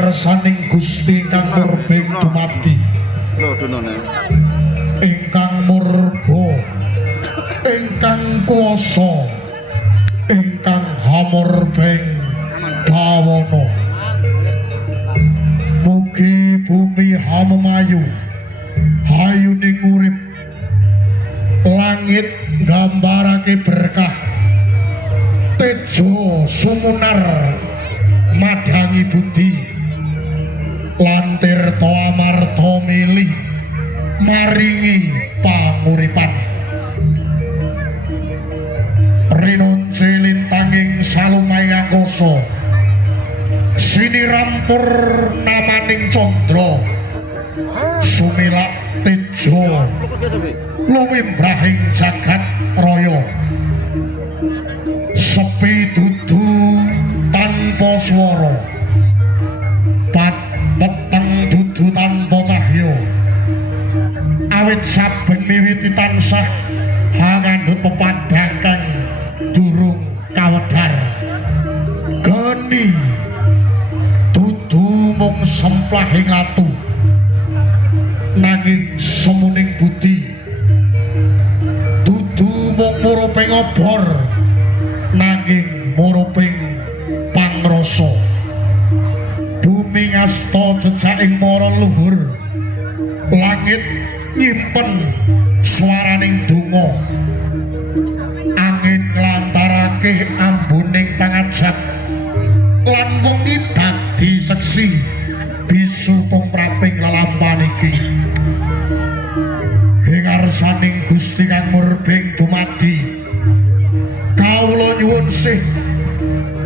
ngarsaning Gusti kang murbing dumadi lho dunone ingkang murba ingkang kuwasa ingkang hamurbing bawana mugi bumi hamemayu hayuning urip langit nggambarake berkah tejo sumunar madangi budi lantir to amarta mili maringi panguripan rinonce lintanging salumai angkasa sinirampur namaning candra sumilak tejo lumimbrahing jagat raya sepi dudu tanpa swara peteng dudu tanpa cahya awit saben miwiti tansah ngandhut pepadang kang durung kawedhar geni dudu mung semplahing latu nanging semuning budi dudu mung muruping obor nanging muruping pangrasa bumi ngasta jejaking mara luhur langit nyimpen swaraning donga angin nglantarake ambuning pangajap lan wengi dadi seksi bisu tumraping lelampahan iki ing ngarsaning Gusti kang murbing dumadi kawula nyuwun sih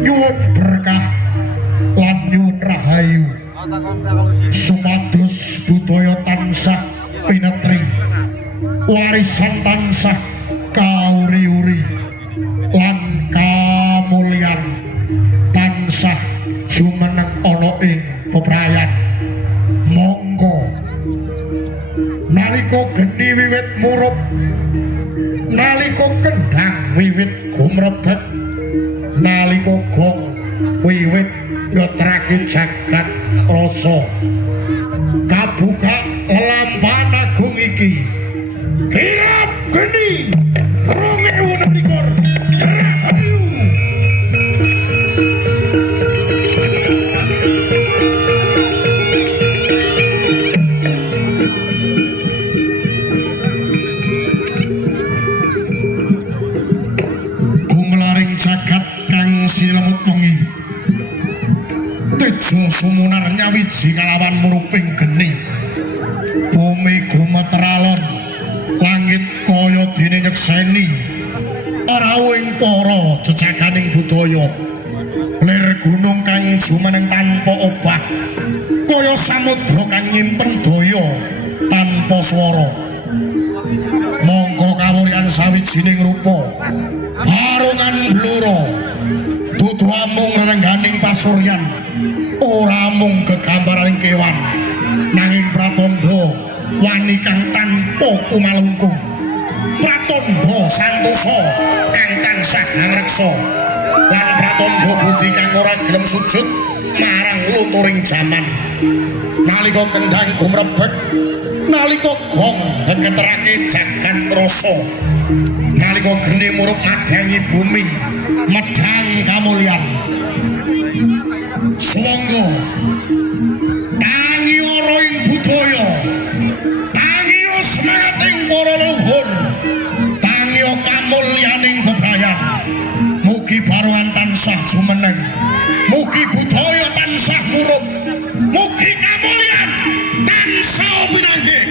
nyuwun berkah lan nyuwun rahayu supados budaya tansah pinetri warisan tansah kauri-uri lan kamulyan tansah jumeneng ana ing bebrayan monggo nalika geni wiwit murup nalika kendhang wiwit gumrebet nalika gong wiwit ngetrake jagat rasa kabuka lelampahan agung iki kirap geni 2026 Rahayu gumlaring jagat kang silemut wengi tejo sumunar nyawiji kalawan muruping geni bumi gumetralon langit kaya dene nyekseni rawuhing para jejaganing budaya lir gunung kang jumeneng tanpa obah kaya samudra kang nyimpen daya tanpa swara monggo kawurian sawijining rupa barongan blura dudu amung rerengganing pasuryan ora mung gegambaraning kewan nanging pratandha wani kang tanpa kumalungkung pratandha santosa kang tansah ngreksa lan pratandha budi kang ora gelem sujud marang luturing jaman nalika kendhang gumrebeg nalika gong gegeterake jagat rasa nalika geni murup madangi bumi medhang kamulyan swangga tangi ora ing budaya tangi semangating para leluhur tangi kamulyaning bebrayan mugi barongan tansah jumeneng mugi budaya tansah murup mugi kamulyan tansah pinanggih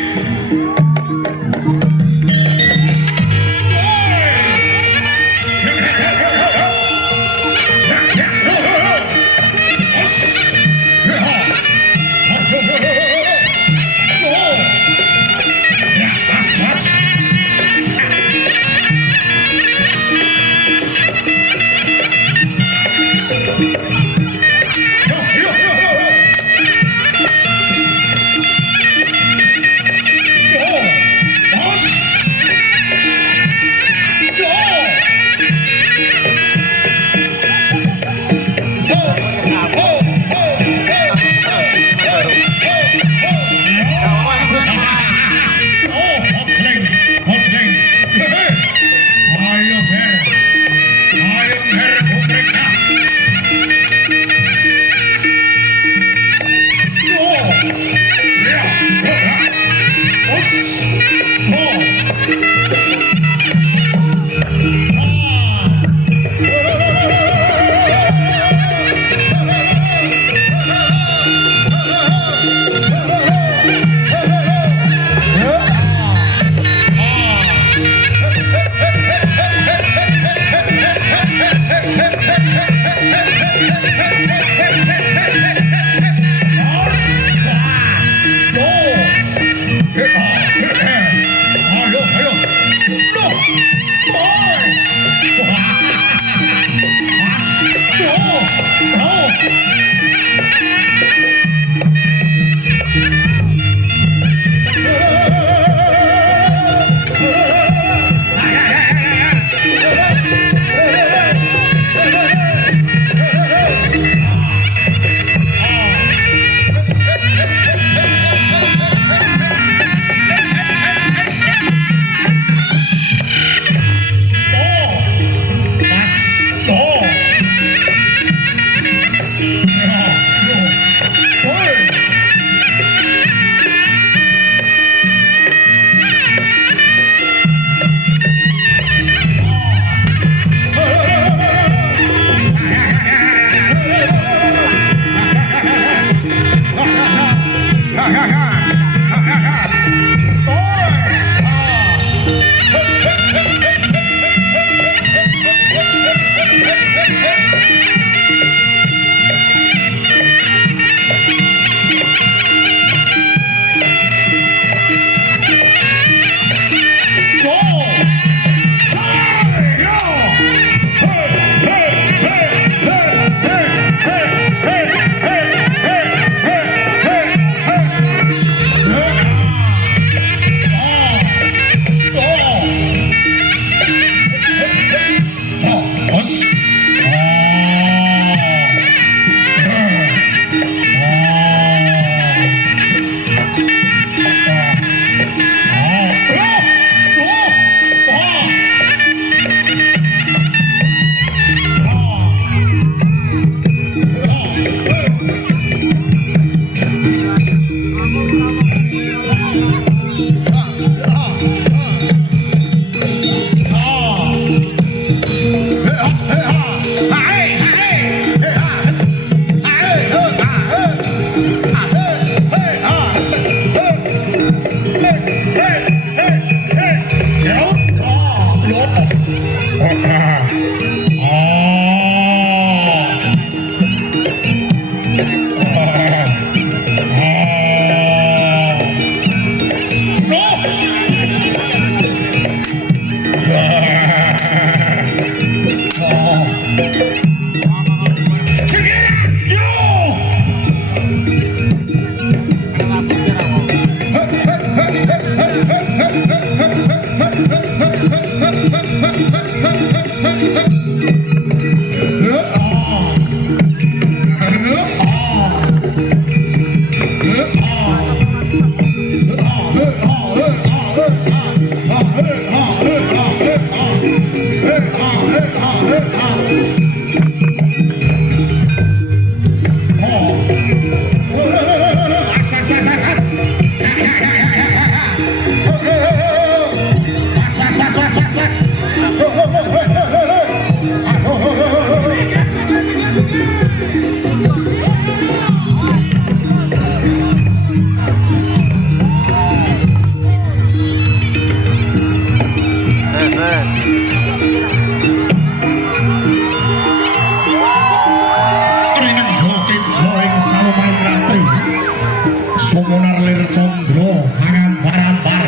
Sumunar lir condro harambar-ambar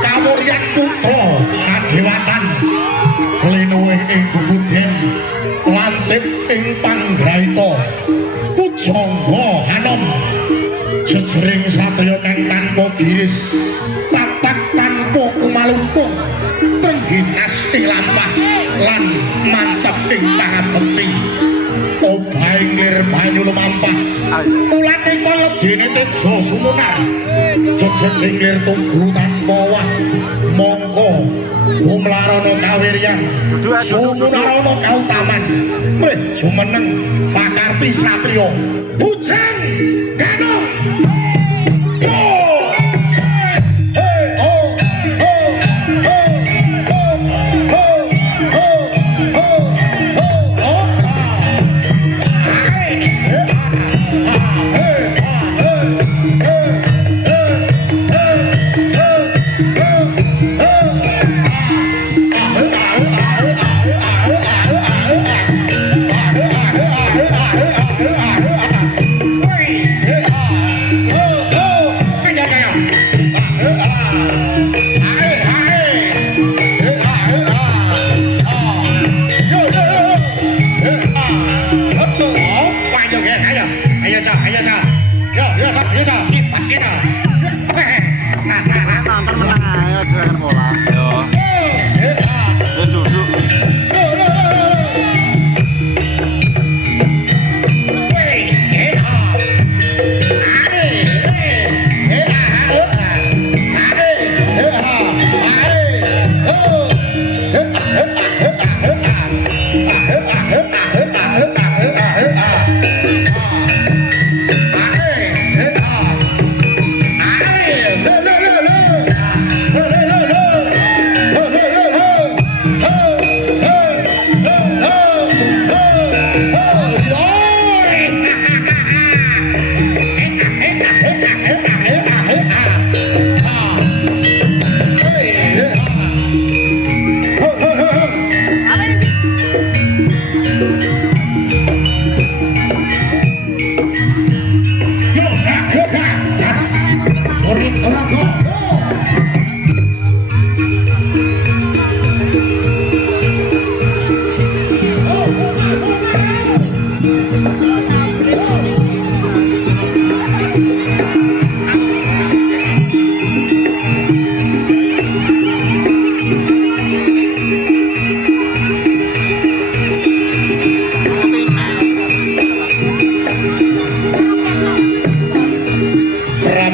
kamuryan putra kadewatan linuwih ing guguden lantip ing panggraita pujangga hanom jejering satriya kang tanpa giris tatak tanpa kumalungkung trengginas ing lampah lan mantep ing pangabekti obahe ngir banyu lumampah ulane kaya dene tejo sumunar jejering lir tunggu tanpa wah mongko umlarana kawiryan sumunarana kautaman weh jumeneng pakarti satriya bujang ganong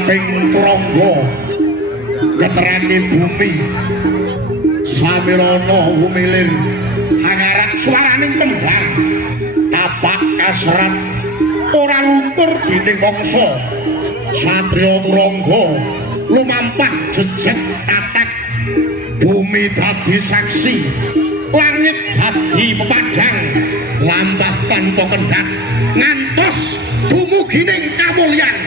kaping prangga ngeterake bumi samirana humilir angarak swaraning kembang tapak kasrat ora luntur dening mangsa satriya turangga lumampah jejeg atek bumi dadi saksi langit dadi pepadang lampah tanpa kendhat ngantos dumugining kamulyan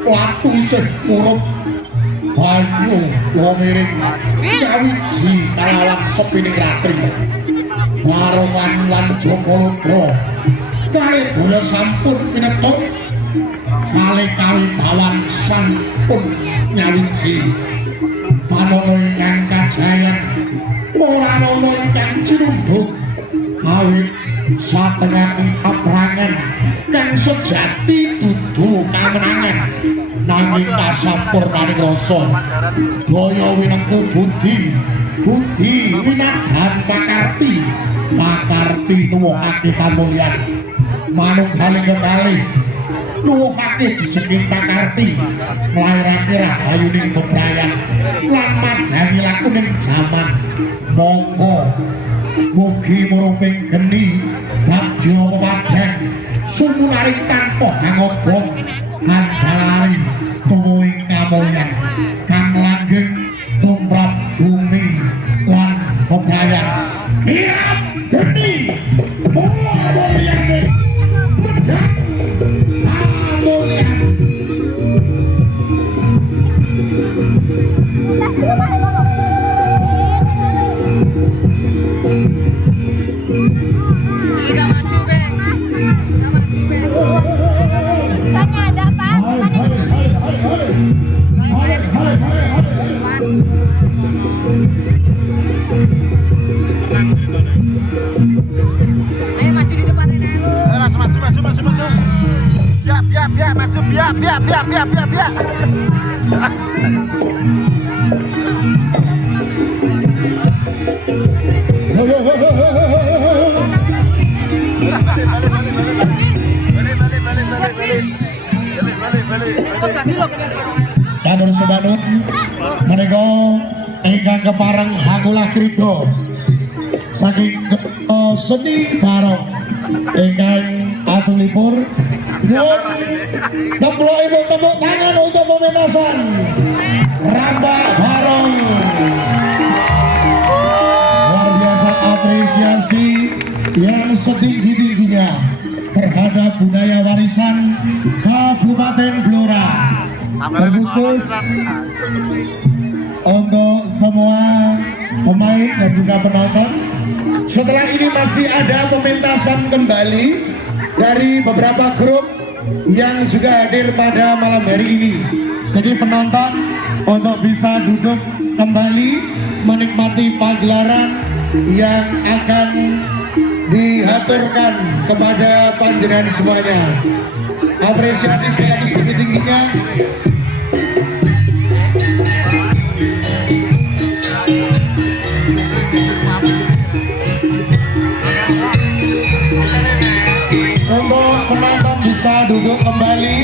Watu sih kurup banyu lomiring kawiji kalawang sepining ratri warongan lan Jokolodro kali boyo sampun pinetung kali kawibawan sampun nyawiji panono ingkang kajayan moranono ingkang cinunduk awit satengah paprangan kang sejati dudu kamenangan nanging kasampurnaning rasa daya winengku budi winadhan pakarti nuwuhake kamulyan manunggaling kekalih nuwuhake jejeking pakarti nglairake rahayuning bebrayan lan madhangi lakuning jaman mongko mugi muruping geni bagja pemadhan sumunaring tanpa hangobong anjalari tuwuhing kamulyan kang langgeng tumrap bumi lan bebrayan kirap geni mulyane pedhang kamulyan Ayo maju di depan ini. Maju. Biar maju biar. Kadur sebanun menika ingkang kepareng hangulah krida saking seni barong ingkang aslipur nyuwun tepuk tangan untuk pementasan Rambak Barong. Luar biasa apresiasi yang setinggi-tingginya terhadap budaya warisan Kabupaten Blora, terkhusus untuk semua pemain dan juga penonton. Setelah ini masih ada pementasan kembali dari beberapa grup yang juga hadir pada malam hari ini. Jadi penonton untuk bisa duduk kembali menikmati pagelaran yang akan dihaturkan kepada panjenengan semuanya. Apresiasi sekali lagi setinggi-tingginya. Untuk penonton bisa duduk kembali.